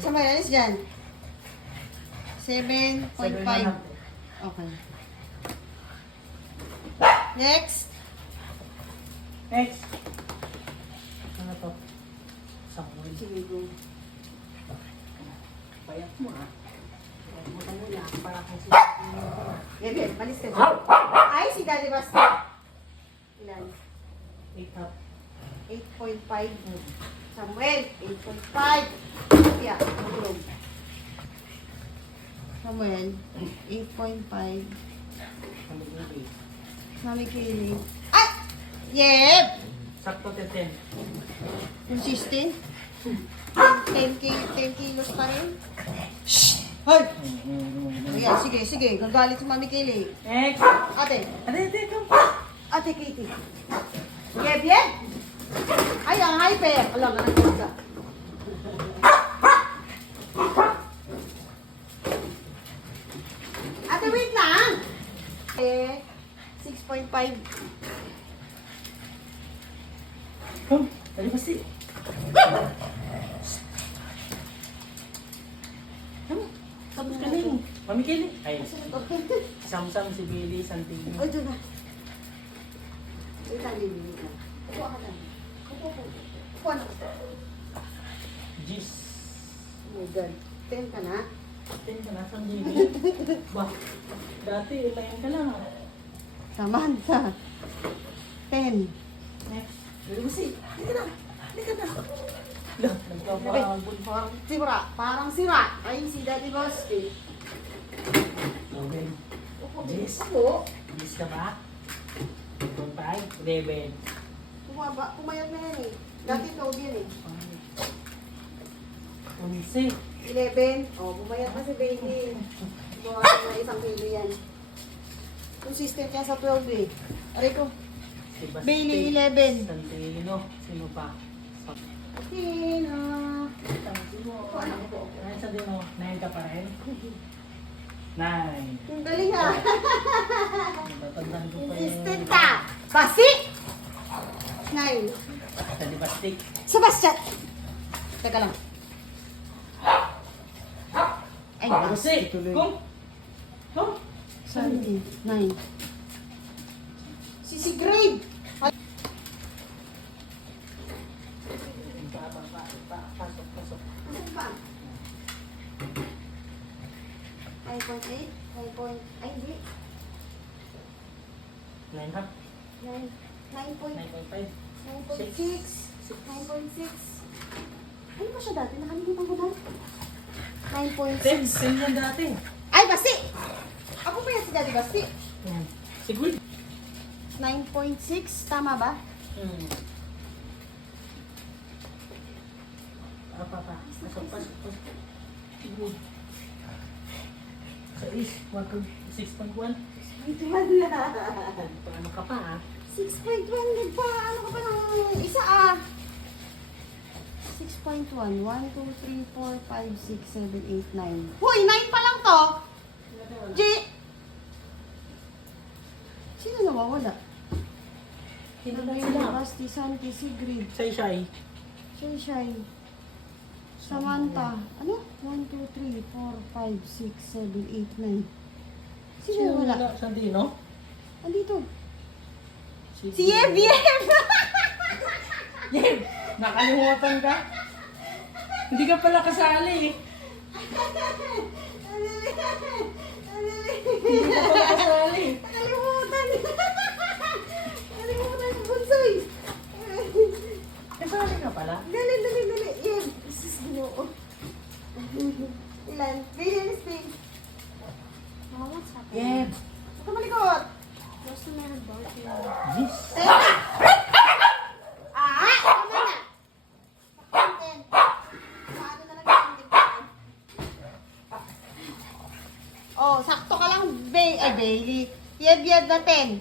dyan? 7.5. Seven and a half. Okay. Next. Next. Ano to? Samuel. Sige, go. Payak mo ah. Bukan mo na, para kasi. Bebe, malis ka dyan. Ay, si Daddy Basta. Ilan? Eight half. 8.5. Samuel, 8.5. Yeah, tulog. Samuel, 8.5. Ano yung eight? Mami Kili. Ay! Yep! Sakto 10. Consistent. 10, ki 10 kilos pa rin. Shh! Hoy! Ayan, sige, sige. Gagalit si Mami Kili. Next. Ate, Ate, ate, come. ate Katie. Yep, yep! Hyper. Alam, anak ka. Ate, wait lang! Eh, 6.5. Come. Dali ba si? Come. Tapos ka rin. Mami Kelly. Ay, Samsam, si Billy, Santino. Ay, doon na. Wait lang, Lili. Kuha ka lang. Kuha ko. Kuha na. Jeez. Oh my God. Ten ka na? Ten ka na. Bah, dati, ilayan ka lang. Samantha. Ten. Next. Si? Halika na. Halika na. Lah, nagkapagod pa. Sira. Parang sira. Ay, si Daddy Boss. Eh. Logan. Yes. Ako. Yes ka ba? 2.5, 11. Pumaba. Pumayat na yan eh. Dati toad yan eh. 11. 11. Oh, pumayat na si Bailey. Bukas na isang kilo yan. Consistent yan sa 12 eh. Aray ko. Si Basti. Bailey, 11. Santino. Sino pa? Tina. Ano po? Ay, Santino. 9 ka pa rin? 9. Ang galing ha. Consistent ka. Basi! Nine. Sa Libastik. Sebastian! Teka lang. Ay, Kasi, kung, kung, Sunday. Nine. Si si Grade. Ano ba? 9.8? 9 point... Ay, hindi. 9 half, 9. 9 point... 9.5. 9.6. 9.6. Ano ba siya dati? Nakalimutan ko na. 9.6. 10, 10 yan dati. Ay, Basti! Ako ba yan si Daddy Basti? Yan. Siguro. 9.6. Tama ba? Hmm. Apa pa? Pasok, pasok, pasok. Siguro. Sa is, wag kang 6.1. 6.1 na. Paano ka pa ah? 6.1 nagpa, ano ka pa ng isa ah. 6.1, 1, 2, 3, 4, 5, 6, 7, 8, 9. Hoy, 9 pa lang to! G! Sino nawawala? Sino Ano na yun? sila? Basti, Santi, Sigrid, Say shy. Shay Shay, Samantha. Ano? 1, 2, 3, 4, 5, 6, 7, 8, 9. Sino nawawala? Santino? Andito. Si Yev, Yev! Yev! Nakalimutan ka? Hindi ka pala kasali eh. Hindi ka pala kasali. Nakalimutan. Nakalimutan yung bunsoy. Kasali ka pala? Dali, dali, dali. Isis ginoo. Ilan? Billion space. Mama, what's happening? Yev! Huwag ka malikot. What's the matter barking? Yes. Teka. Ah! Tama na. Ten. Paano na lang yung tignan? Oh, sakto ka lang, Bay, ay, Bailey. Yeb, yeb na 10.